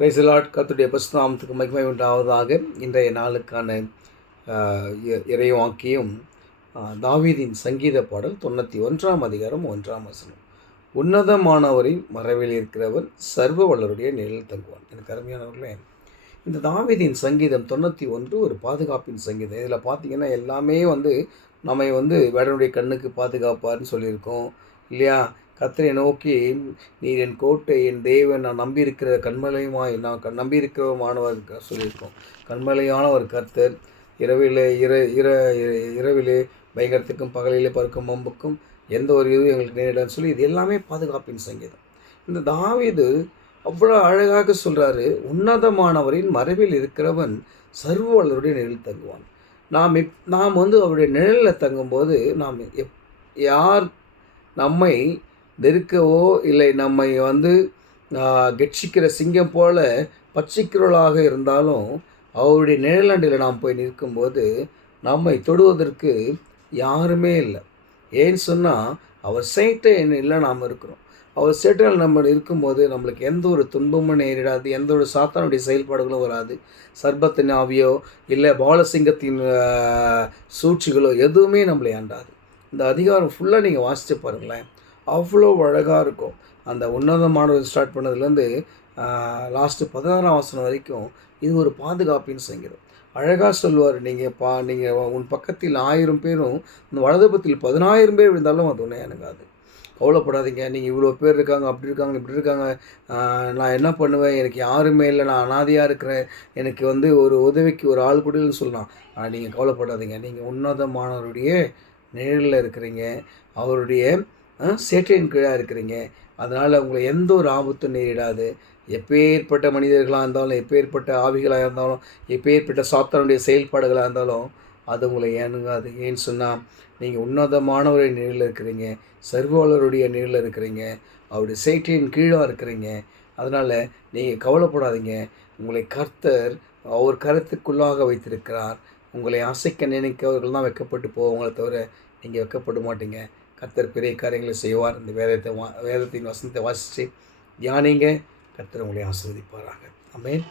Praise the Lord. கர்த்தருடைய பரிசுத்த நாமத்துக்கு மகிமை உண்டாவதாக. இன்றைய நாளுக்கான இறைவாக்கியம் தாவீதின் சங்கீத பாடல் 91 அதிகாரம் 1 உன்னதமானவரின் மறைவில் இருக்கிறவர் சர்வ வல்லருடைய நிழலில் தங்குவான். எனக்கு அருமையானவர்களே, இந்த தாவீதின் சங்கீதம் 91 ஒரு பாதுகாப்பின் சங்கீதம். இதில் பார்த்தீங்கன்னா எல்லாமே நம்மை வேடனுடைய கண்ணுக்கு பாதுகாப்பார்னு சொல்லியிருக்கோம் இல்லையா? கர்த்தரை நோக்கி, நீர் என் கோட்டை, என் தேவன், நான் நம்பியிருக்கிற கண்மலையுமாய், நான் நம்பியிருக்கிறவமானவர் சொல்லியிருக்கோம். கண்மலையானவர் கர்த்தர், இரவிலே பயங்கரத்துக்கும் பகலிலே பறக்கும் அம்புக்கும் எந்த ஒரு இதுவும் எங்களுக்கு நேரிடான்னு சொல்லி இது எல்லாமே பாதுகாப்பின் சங்கீதம். இந்த தாவீது அவ்வளோ அழகாக சொல்கிறாரு, உன்னதமானவரின் மறைவில் இருக்கிறவன் சர்வ வல்லருடைய நிழலில் தங்குவான். நாம் அவருடைய நிழலில் தங்கும்போது நாம் யார் நம்மை நெருக்கவோ இல்லை நம்மை கெட்சிக்கிற சிங்கம் போல பட்சிக்கிறவர்களாக இருந்தாலும் அவருடைய நிழலண்டில் நாம் போய் நிற்கும்போது நம்மை தொடுவதற்கு யாருமே இல்லை. ஏன்னு சொன்னால் அவர் சேட்டை இல்லை, நாம் இருக்கிறோம். அவர் சேட்டையில் நம்ம இருக்கும்போது நம்மளுக்கு எந்த ஒரு துன்பமும் நேரிடாது, எந்த ஒரு சாத்தானுடைய செயல்பாடுகளும் வராது. சர்பத்தின் ஆவியோ இல்லை பாலசிங்கத்தின் சூழ்ச்சிகளோ எதுவுமே நம்மளை ஆண்டாது. இந்த அதிகாரம் ஃபுல்லாக நீங்கள் வாசித்து பாருங்களேன், அவ்வளோ அழகாக இருக்கும். அந்த உன்னதமானவர் ஸ்டார்ட் பண்ணதுலேருந்து லாஸ்ட்டு 16 வரைக்கும் இது ஒரு பாதுகாப்பின் சங்கீதம். அழகாக சொல்லுவார், நீங்கள் உன் பக்கத்தில் 1000 பேரும் இந்த வலதுபத்தில் 10,000 பேர் விழுந்தாலும் அது ஒன்றே எனக்காது. கவலைப்படாதீங்க, நீங்கள் இவ்வளோ பேர் இருக்காங்க, அப்படி இருக்காங்க, இப்படி இருக்காங்க, நான் என்ன பண்ணுவேன், எனக்கு யாருமே இல்லை, நான் அனாதையாக இருக்கிறேன், எனக்கு ஒரு உதவிக்கு ஒரு ஆள் கூடன்னு சொல்லலாம். ஆனால் நீங்கள் கவலைப்படாதீங்க, நீங்கள் உன்னதமானவருடைய நிழலில் இருக்கிறீங்க, அவருடைய சேட்டையின் கீழாக இருக்கிறீங்க. அதனால் உங்களை எந்த ஒரு ஆபத்தும் நேரிடாது. எப்பேற்பட்ட மனிதர்களாக இருந்தாலும், எப்பேற்பட்ட ஆவிகளாக இருந்தாலும், எப்பேற்பட்ட சாத்தானுடைய செயல்பாடுகளாக இருந்தாலும் அது உங்களை ஏணுங்காது. ஏன்னு சொன்னால் நீங்கள் உன்னதமானவருடைய நிழலில் இருக்கிறீங்க, சர்வவல்லருடைய நிழலில் இருக்கிறீங்க, அவருடைய சேட்டையின் கீழாக இருக்கிறீங்க. அதனால் நீங்கள் கவலைப்படாதீங்க. உங்களை கர்த்தர் அவர் கருத்துக்குள்ளாக வைத்திருக்கிறார். உங்களை அசைக்க நினைக்கிறவர்கள் தான் வெட்கப்பட்டு போவங்களை தவிர நீங்கள் வெட்கப்பட மாட்டீங்க. கர்த்தர் பெரிய காரியங்களை செய்வார். இந்த வேதத்தின் வசனத்தை வாசித்து தியானிங்க. கர்த்தர் உங்களை ஆசீர்வதிப்பாராக. ஆமென்.